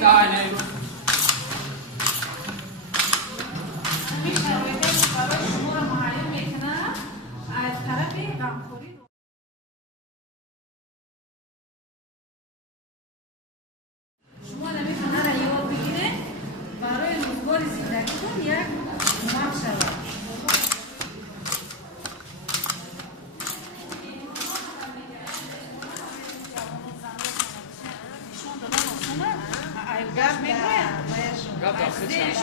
نه این شرایطی که برای شما را مهیا میکنه از طرف غمخوری شما نمیتونه را یاد بگیره برای روزگار زندگیتون یک کمک شود. Здесь